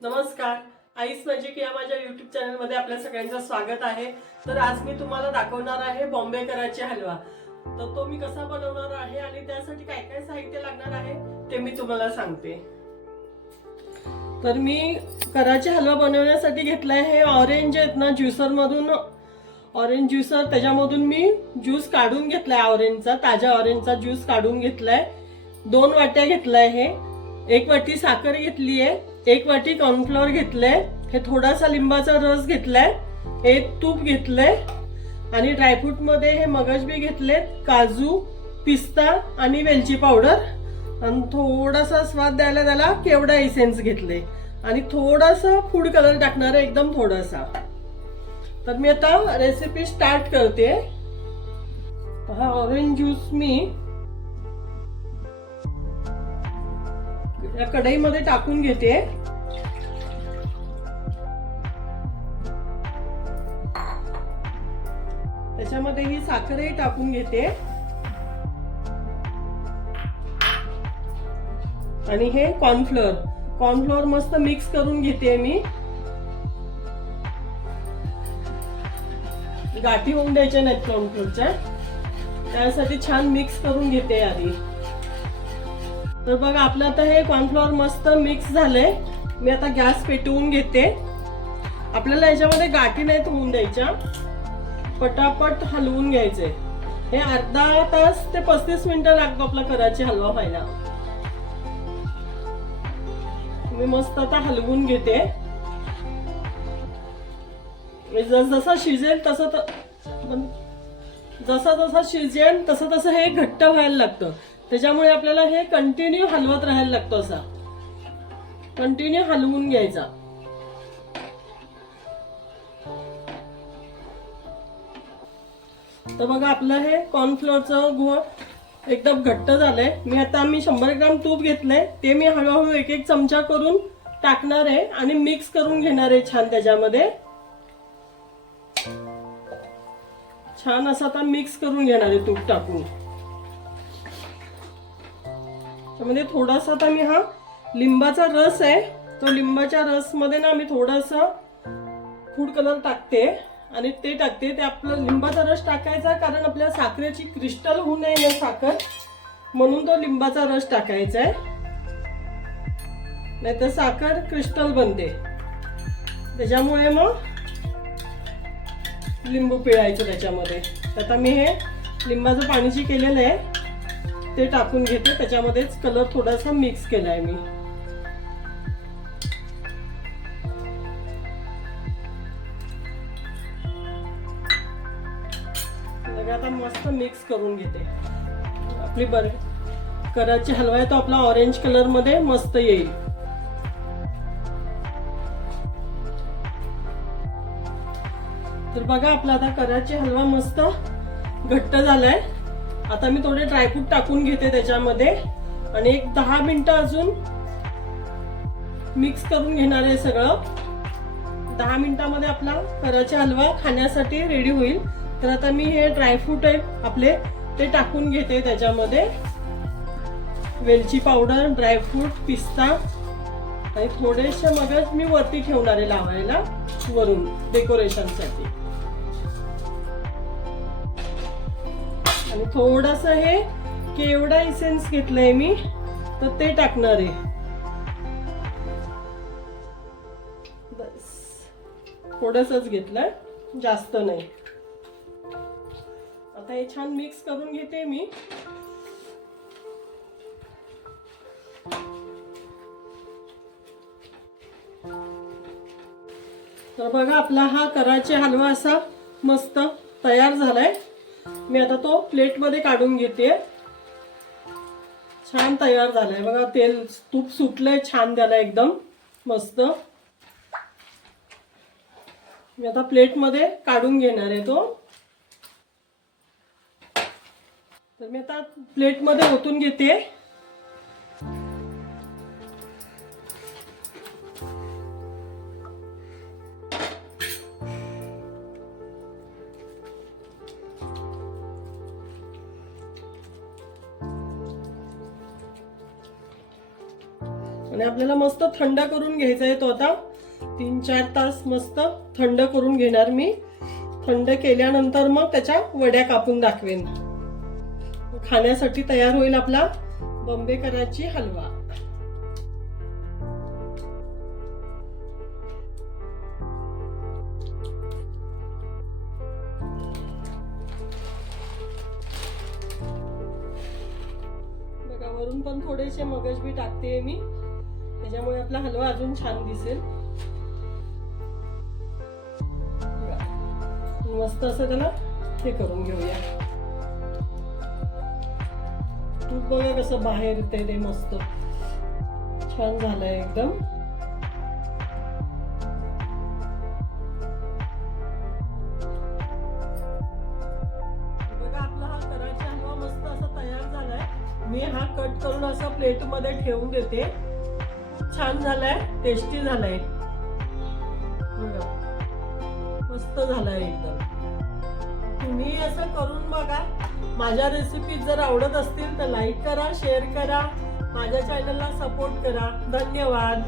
नमस्कार. Ice magic या माझ्या YouTube चॅनलमध्ये आपल्या सगळ्यांचं स्वागत आहे. तर आज मी तुम्हाला दाखवणार आहे बॉम्बे कराची हलवा. तर तो मी कसा बनवणार आहे आणि त्यासाठी काय काय साहित्य लागणार आहे ते मी तुम्हाला सांगते. तर मी कराची हलवा बनवण्यासाठी घेतलाय हे ऑरेंज आहेत ना, ज्युसर मधून ऑरेंज ज्युसर, त्याच्यामधून मी ज्यूस काढून घेतलाय. ऑरेंजचा, ताज्या ऑरेंजचा ज्यूस काढून घेतलाय. 2 वाट्या घेतलाय. हे 1 वाटी साखर घेतली आहे, 1 वाटी कॉर्नफ्लॉवर घेतलंय, हे थोडासा लिंबाचा रस घेतलाय, 1 तूप घेतलंय आणि ड्रायफ्रूट मध्ये हे मगजबी घेतलेत, काजू, पिस्ता आणि वेलची पावडर आणि थोडासा स्वाद द्यायला त्याला केवडा एसेन्स घेतले आणि थोडासा फूड कलर टाकणार आहे, एकदम थोडासा. तर मी आता रेसिपी स्टार्ट करते. हा ऑरेंज ज्यूस मी या कढईमध्ये टाकून घेते. त्याच्यामध्ये ही साखरही टाकून घेते आणि हे कॉर्नफ्लोअर मस्त मिक्स करून घेते. मी गाठी होऊन द्यायच्या नाहीत कॉर्नफ्लोअरच्या, त्यासाठी छान मिक्स करून घेते आधी. तर बघा आपलं आता हे कॉर्नफ्लॉवर मस्त मिक्स झालंय. मी आता गॅस पेटवून घेते. आपल्याला याच्यामध्ये गाठी नाहीत होऊन द्यायच्या, पटापट हलवून घ्यायचे. हे अर्धा तास ते 35 मिनिटं लागतो आपला कराची हलवा व्हायला. मी मस्त आता हलवून घेते. जसा शिजेल तसं तसं हे घट्ट व्हायला लागतं. त्याच्यामुळे आपल्याला हे कंटिन्यू हलवत राहायला लागतं. असा कंटिन्यू हलवून घ्यायचा. तर बघा आपलं हे कॉर्नफ्लोअरचं घोळ एकदम घट्ट झालंय. मी 100 ग्राम तूप घेतलंय, ते मी हळूहळू 1-1 चमचा करून टाकणार आहे आणि मिक्स करून घेणार आहे छान. त्याच्यामध्ये छान असं आता मिक्स करून घेणार आहे तूप टाकून. त्यामध्ये थोडासा आता मी हा लिंबाचा रस आहे, तो लिंबाच्या रस मध्ये ना मी थोडासा फूड कलर टाकते आणि ते टाकते. ते आपला लिंबाचा रस टाकायचा कारण आपल्या साखरेची क्रिस्टल होऊ नये ना साखर, म्हणून तो लिंबाचा रस टाकायचा आहे, नाहीतर साखर क्रिस्टल बनते. त्याच्यामुळे मग लिंबू पिळायचं त्याच्यामध्ये. आता मी हे लिंबाचं पाणी जे केलेलं आहे ते टाकून घेते. त्याच्यामध्येच कलर थोडासा मिक्स केलाय मी. आता मस्त मिक्स करून घेते. आपली कराची हलवा आहे तो आपला ऑरेंज कलर मध्ये मस्त येईल. तर बघा आपला आता कराची हलवा मस्त घट्ट झालाय. आता मी थोडे ड्रायफ्रूट टाकून घेते त्याच्यामध्ये आणि 10 मिनिटं अजून मिक्स करून घेणार आहे सगळं. 10 मिनिटांमध्ये आपला कराची हलवा खाण्यासाठी रेडी होईल. तर आता मी हे ड्रायफ्रूट आहे आपले ते टाकून घेते त्याच्यामध्ये. वेलची पावडर, ड्रायफ्रूट, पिस्ता आणि थोडेसे मगज मी वरती ठेवणार आहे लावायला वरून डेकोरेशन साठी. आणि थोडंसं हे केवडा एसेन्स घेतलंय मी, तर ते टाकणार आहे. बस थोडंसंच घेतलंय, जास्त नाही. आता हे छान मिक्स करून घेते मी. तर बघा आपला हा कराची हलवा असा मस्त तयार झालाय. मी आता तो प्लेट मध्ये काढून घेते. छान तयार झालाय बघा. तेल तूप सुटलंय छान, त्याला एकदम मस्त. मी आता प्लेट मध्ये काढून घेणार आहे तो. तर मी आता प्लेट मध्ये ओतून घेते. आणि आपल्याला मस्त थंड करून घ्यायचा आहे तो आता 3-4 तास मस्त थंड करून घेणार मी. थंड केल्यानंतर मग त्याच्या वड्या कापून दाखवेन. खाण्यासाठी तयार होईल आपला बॉम्बे कराची हलवा. बघा वरून पण थोडेसे मगज बी टाकते मी, त्याच्यामुळे आपला हलवा अजून छान दिसेल. मस्त असं त्याला हे करून घेऊया. तूप बघा कसं बाहेर येते ते, मस्त छान झालंय एकदम. बघा आपला हा कराची हलवा मस्त असा तयार झालाय. मी हा कट करून असा प्लेट मध्ये ठेवून देते. खूप छान झालाय, टेस्टी झालाय. बघा मस्त झालाय एकदम. तुम्ही असं करून बघा. माझ्या रेसिपी जर आवडत असतील तर लाईक करा, शेअर करा, माझ्या चॅनलला सपोर्ट करा. धन्यवाद.